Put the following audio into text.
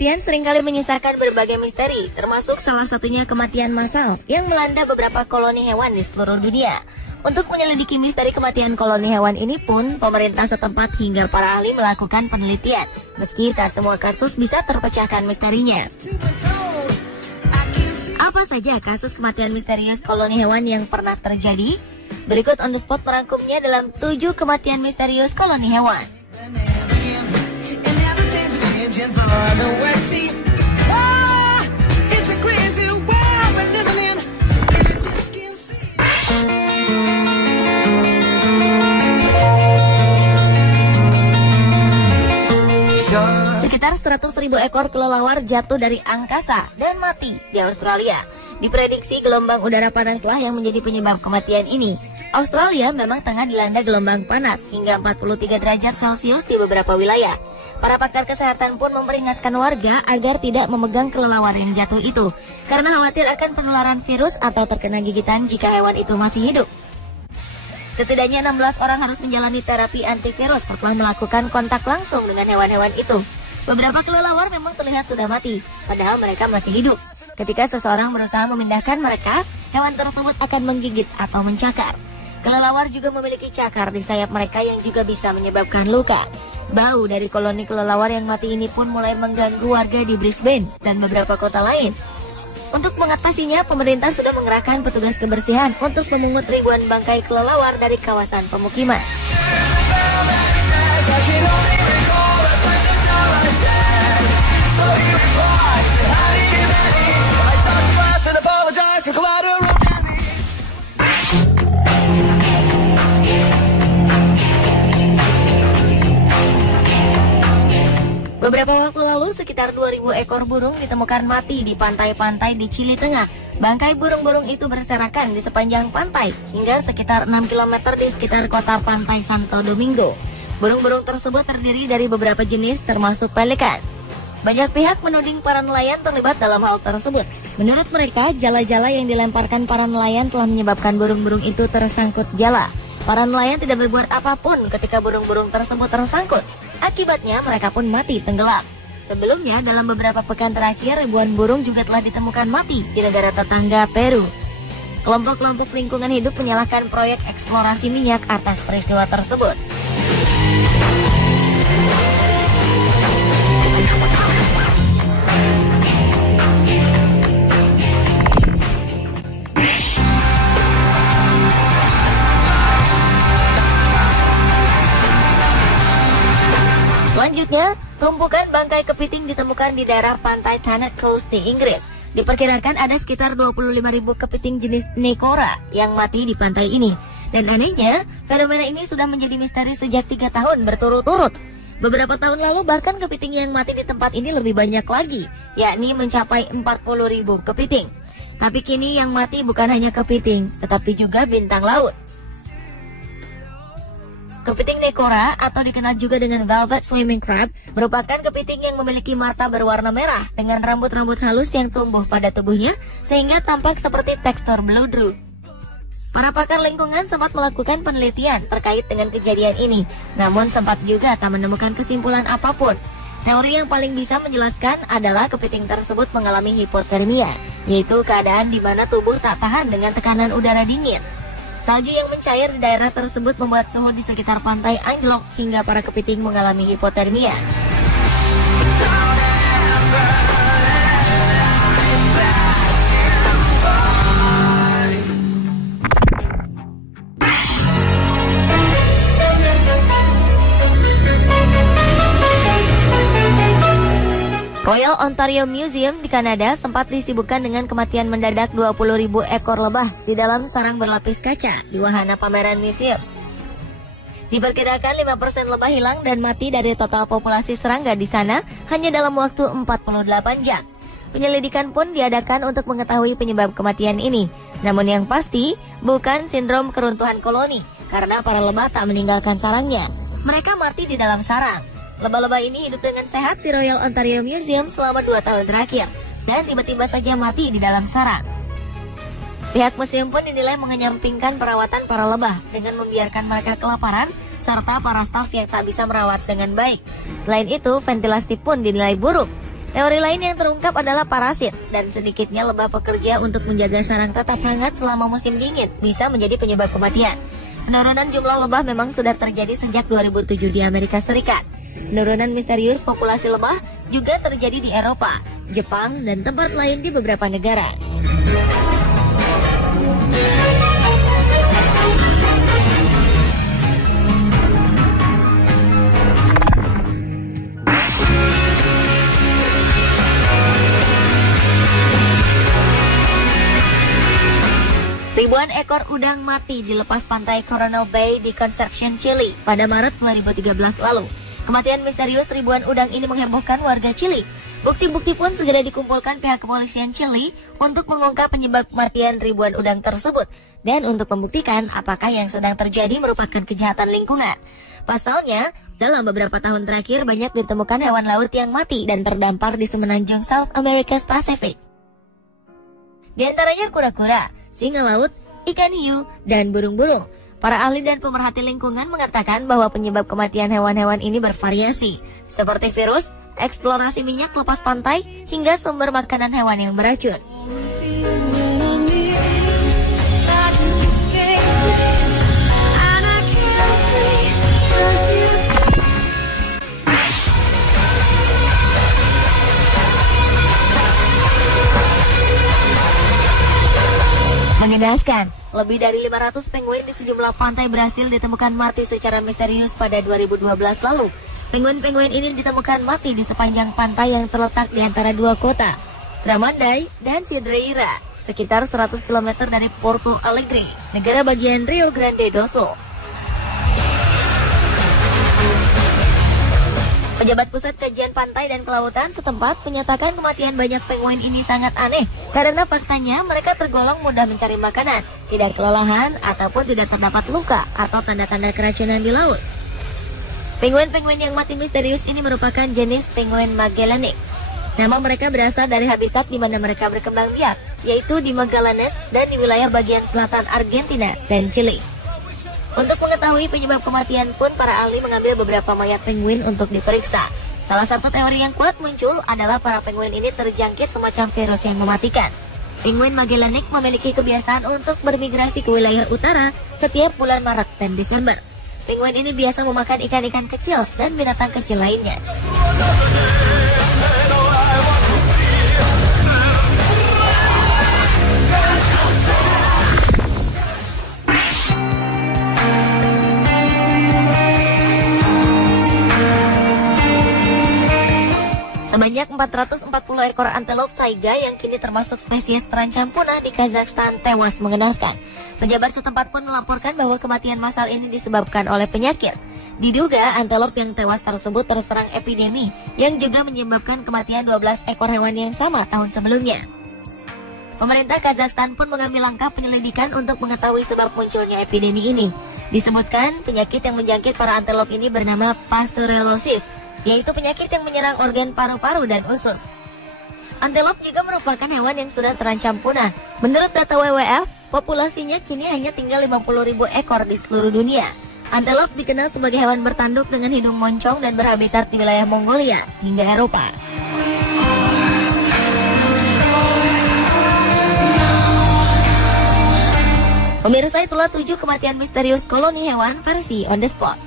Penelitian seringkali menyisakan berbagai misteri, termasuk salah satunya kematian massal yang melanda beberapa koloni hewan di seluruh dunia. Untuk menyelidiki misteri kematian koloni hewan ini pun, pemerintah setempat hingga para ahli melakukan penelitian. Meski tak semua kasus bisa terpecahkan misterinya. Apa saja kasus kematian misterius koloni hewan yang pernah terjadi? Berikut on the spot merangkumnya dalam 7 kematian misterius koloni hewan. Sekitar 100.000 ekor kelelawar jatuh dari angkasa dan mati di Australia. Diprediksi gelombang udara panaslah yang menjadi penyebab kematian ini. Australia memang tengah dilanda gelombang panas hingga 43 derajat Celcius di beberapa wilayah. Para pakar kesehatan pun memperingatkan warga agar tidak memegang kelelawar yang jatuh itu, karena khawatir akan penularan virus atau terkena gigitan jika hewan itu masih hidup. Setidaknya 16 orang harus menjalani terapi antivirus setelah melakukan kontak langsung dengan hewan-hewan itu. Beberapa kelelawar memang terlihat sudah mati, padahal mereka masih hidup. Ketika seseorang berusaha memindahkan mereka, hewan tersebut akan menggigit atau mencakar. Kelelawar juga memiliki cakar di sayap mereka yang juga bisa menyebabkan luka. Bau dari koloni kelelawar yang mati ini pun mulai mengganggu warga di Brisbane dan beberapa kota lain. Untuk mengatasinya, pemerintah sudah mengerahkan petugas kebersihan untuk memungut ribuan bangkai kelelawar dari kawasan pemukiman. Beberapa waktu lalu, sekitar 2.000 ekor burung ditemukan mati di pantai-pantai di Chili Tengah. Bangkai burung-burung itu berserakan di sepanjang pantai hingga sekitar 6 km di sekitar kota pantai Santo Domingo. Burung-burung tersebut terdiri dari beberapa jenis termasuk pelikan. Banyak pihak menuding para nelayan terlibat dalam hal tersebut. Menurut mereka, jala-jala yang dilemparkan para nelayan telah menyebabkan burung-burung itu tersangkut jala. Para nelayan tidak berbuat apapun ketika burung-burung tersebut tersangkut. Akibatnya mereka pun mati tenggelam. Sebelumnya, dalam beberapa pekan terakhir, ribuan burung juga telah ditemukan mati di negara tetangga Peru. Kelompok-kelompok lingkungan hidup menyalahkan proyek eksplorasi minyak atas peristiwa tersebut. Selanjutnya, tumpukan bangkai kepiting ditemukan di daerah pantai Thanet Coast di Inggris. Diperkirakan ada sekitar 25.000 kepiting jenis Necora yang mati di pantai ini. Dan anehnya, fenomena ini sudah menjadi misteri sejak 3 tahun berturut-turut. Beberapa tahun lalu bahkan kepiting yang mati di tempat ini lebih banyak lagi, yakni mencapai 40.000 kepiting. Tapi kini yang mati bukan hanya kepiting, tetapi juga bintang laut. Kepiting Necora atau dikenal juga dengan velvet swimming crab merupakan kepiting yang memiliki mata berwarna merah dengan rambut-rambut halus yang tumbuh pada tubuhnya sehingga tampak seperti tekstur bloodroot. Para pakar lingkungan sempat melakukan penelitian terkait dengan kejadian ini, namun sempat juga tak menemukan kesimpulan apapun. Teori yang paling bisa menjelaskan adalah kepiting tersebut mengalami hipotermia, yaitu keadaan di mana tubuh tak tahan dengan tekanan udara dingin. Salju yang mencair di daerah tersebut membuat suhu di sekitar pantai anjlok hingga para kepiting mengalami hipotermia. Royal Ontario Museum di Kanada sempat disibukkan dengan kematian mendadak 20.000 ekor lebah di dalam sarang berlapis kaca di wahana pameran museum. Diperkirakan 5% lebah hilang dan mati dari total populasi serangga di sana hanya dalam waktu 48 jam. Penyelidikan pun diadakan untuk mengetahui penyebab kematian ini. Namun yang pasti, bukan sindrom keruntuhan koloni, karena para lebah tak meninggalkan sarangnya. Mereka mati di dalam sarang. Lebah-lebah ini hidup dengan sehat di Royal Ontario Museum selama 2 tahun terakhir, dan tiba-tiba saja mati di dalam sarang. Pihak museum pun dinilai mengenyampingkan perawatan para lebah dengan membiarkan mereka kelaparan, serta para staf yang tak bisa merawat dengan baik. Selain itu, ventilasi pun dinilai buruk. Teori lain yang terungkap adalah parasit, dan sedikitnya lebah pekerja untuk menjaga sarang tetap hangat selama musim dingin bisa menjadi penyebab kematian. Penurunan jumlah lebah memang sudah terjadi sejak 2007 di Amerika Serikat. Penurunan misterius populasi lebah juga terjadi di Eropa, Jepang, dan tempat lain di beberapa negara. Ribuan ekor udang mati di lepas pantai Coronel Bay di Concepcion, Chili pada Maret 2013 lalu. Kematian misterius ribuan udang ini menghebohkan warga Chili. Bukti-bukti pun segera dikumpulkan pihak kepolisian Chili untuk mengungkap penyebab kematian ribuan udang tersebut dan untuk membuktikan apakah yang sedang terjadi merupakan kejahatan lingkungan. Pasalnya, dalam beberapa tahun terakhir banyak ditemukan hewan laut yang mati dan terdampar di semenanjung South America's Pacific. Di antaranya kura-kura, singa laut, ikan hiu, dan burung-burung. Para ahli dan pemerhati lingkungan mengatakan bahwa penyebab kematian hewan-hewan ini bervariasi, seperti virus, eksplorasi minyak lepas pantai, hingga sumber makanan hewan yang beracun. Mengenaskan, lebih dari 500 penguin di sejumlah pantai berhasil ditemukan mati secara misterius pada 2012 lalu. Penguin-penguin ini ditemukan mati di sepanjang pantai yang terletak di antara dua kota, Tramandaí dan Cidreira, sekitar 100 km dari Porto Alegre, negara bagian Rio Grande do Sul. Pejabat Pusat Kajian Pantai dan Kelautan setempat menyatakan kematian banyak penguin ini sangat aneh karena faktanya mereka tergolong mudah mencari makanan, tidak kelelahan, ataupun tidak terdapat luka atau tanda-tanda keracunan di laut. Penguin-penguin yang mati misterius ini merupakan jenis penguin Magellanica. Nama mereka berasal dari habitat di mana mereka berkembang biak, yaitu di Magallanes dan di wilayah bagian selatan Argentina dan Chili. Untuk mengetahui penyebab kematian pun, para ahli mengambil beberapa mayat penguin untuk diperiksa. Salah satu teori yang kuat muncul adalah para penguin ini terjangkit semacam virus yang mematikan. Penguin Magellanica memiliki kebiasaan untuk bermigrasi ke wilayah utara setiap bulan Maret dan Desember. Penguin ini biasa memakan ikan-ikan kecil dan binatang kecil lainnya. Sebanyak 440 ekor antelop saiga yang kini termasuk spesies terancam punah di Kazakhstan tewas mengenaskan. Pejabat setempat pun melaporkan bahwa kematian massal ini disebabkan oleh penyakit. Diduga antelop yang tewas tersebut terserang epidemi yang juga menyebabkan kematian 12 ekor hewan yang sama tahun sebelumnya. Pemerintah Kazakhstan pun mengambil langkah penyelidikan untuk mengetahui sebab munculnya epidemi ini. Disebutkan penyakit yang menjangkit para antelop ini bernama pasteurellosis, yaitu penyakit yang menyerang organ paru-paru dan usus. Antelop juga merupakan hewan yang sudah terancam punah. Menurut data WWF, populasinya kini hanya tinggal 50.000 ekor di seluruh dunia. Antelop dikenal sebagai hewan bertanduk dengan hidung moncong dan berhabitat di wilayah Mongolia hingga Eropa. Pemirsa, itulah 7 kematian misterius koloni hewan versi On The Spot.